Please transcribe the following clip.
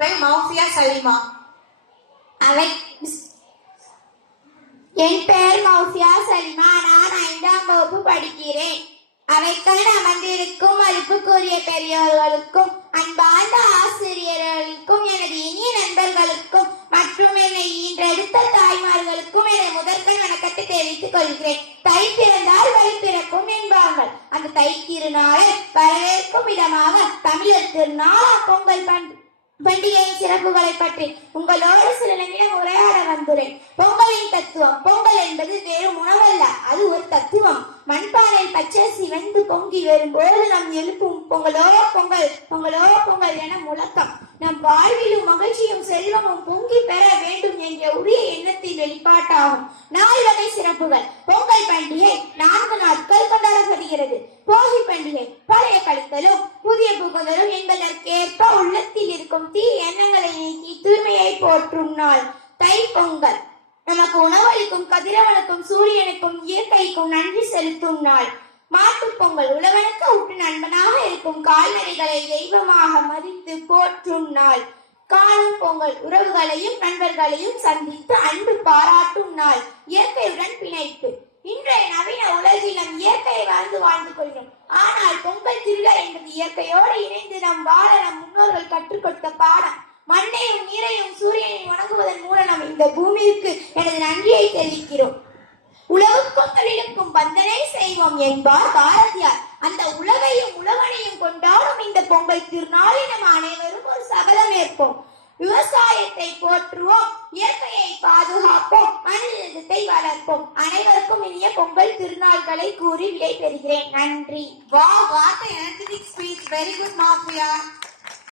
மௌஃபியா சலீமா. அவை என் பெயர் மௌஃபியா சலீமா. நான் 5ஆம் வகுப்பு படிக்கிறேன். அவைக்கண் அமர்ந்திருக்கும் மதிப்புக்குரிய பெரியோர்களுக்கும் அன்பார்ந்த ஆசிரியர்களுக்கும் எனது இனிய நண்பர்களுக்கும் மற்றும் என்னை ஈன்றெடுத்த தாய்மார்களுக்கும் எனது முதற்கண் வணக்கத்தை தெரிவித்துக் கொள்கிறேன். தை பிறந்தால் வழி பிறக்கும் என்பார்கள். அந்த தை திருநாளை வரவேற்கும் விதமாக தமிழர் திருநாள் பொங்கல் பண்டிகையின் சிறப்புகளை பற்றி உங்களோடு சில நிமிடம் உரையாட வந்துள்ளேன். பொங்கலின் தத்துவம். பொங்கல் என்பது வெறும் உணவல்ல, அது ஒரு தத்துவம். மண்பானையில் பச்சரிசி வெந்து பொங்கி வரும்போது நம் எழுப்பும் பொங்கலோ பொங்கல், பொங்கலோ பொங்கல் என முழக்கம் நம் வாழ்விலும் மகிழ்ச்சியும் செல்வமும் பொங்கி பெற வேண்டும் என்ற உரிய எண்ணத்தின் வெளிப்பாட்டாகும். 4 வகை சிறப்புகள். பொங்கல் பண்டிகை 4 நாட்கள் கொண்டாடப்படுகிறது. போகி பண்டிகை பழைய கழித்தலும் புதிய புகுதலும் என்பதற்கேற்ப உள்ளத்தில் இருக்கும் தீ எண்ணங்களை நீக்கி தூய்மையை போற்றும் நாள். தை பொங்கல் நமக்கு உணவளிக்கும் கதிரவனுக்கும் சூரியனுக்கும் இயற்கைக்கும் நன்றி செலுத்தும் நாள். மாட்டுப் பொங்கல் உழவனுக்கு உற்று நண்பனாக இருக்கும் கால்நடைகளை தெய்வமாக மதித்து போற்றும் நாள். காணும் பொங்கல் உறவுகளையும் நண்பர்களையும் சந்தித்து அன்பு பாராட்டும் நாள். இயற்கையுடன் பிணைப்பு. இன்றைய நவீன உலகில் நம் இயற்கையை வாழ்ந்து கொள்கிறோம். ஆனால் பொங்கல் திருவிழா என்பது இயற்கையோடு இணைந்து நம் வாழ நம் முன்னோர்கள் கற்றுக் கொடுத்த பாடம். மண்ணையும் நீரையும் சூரியனையும் வணங்குவதன் மூலம் நாம் இந்த பூமிக்கு எனது நன்றியை தெரிவிக்கிறோம். உழவுக்கும் தொழிலுக்கும் வந்தனை செய்வோம் என்பார் பாரதியார். அந்த உழவையும் உழவனையும் கொண்டாடும் இந்த பொங்கல் திருநாளில் நாம் அனைவரும் ஒரு சபதம் ஏற்போம். விவசாயத்தை போற்றுவோம், இயற்கையை பாதுகாப்போம், மனிதத்தை வளர்ப்போம். அனைவருக்கும் இனிய பொங்கல் திருநாள்களை கூறி விடை பெறுகிறேன். நன்றி. Wow, what an energetic speech. Very good, Mafia.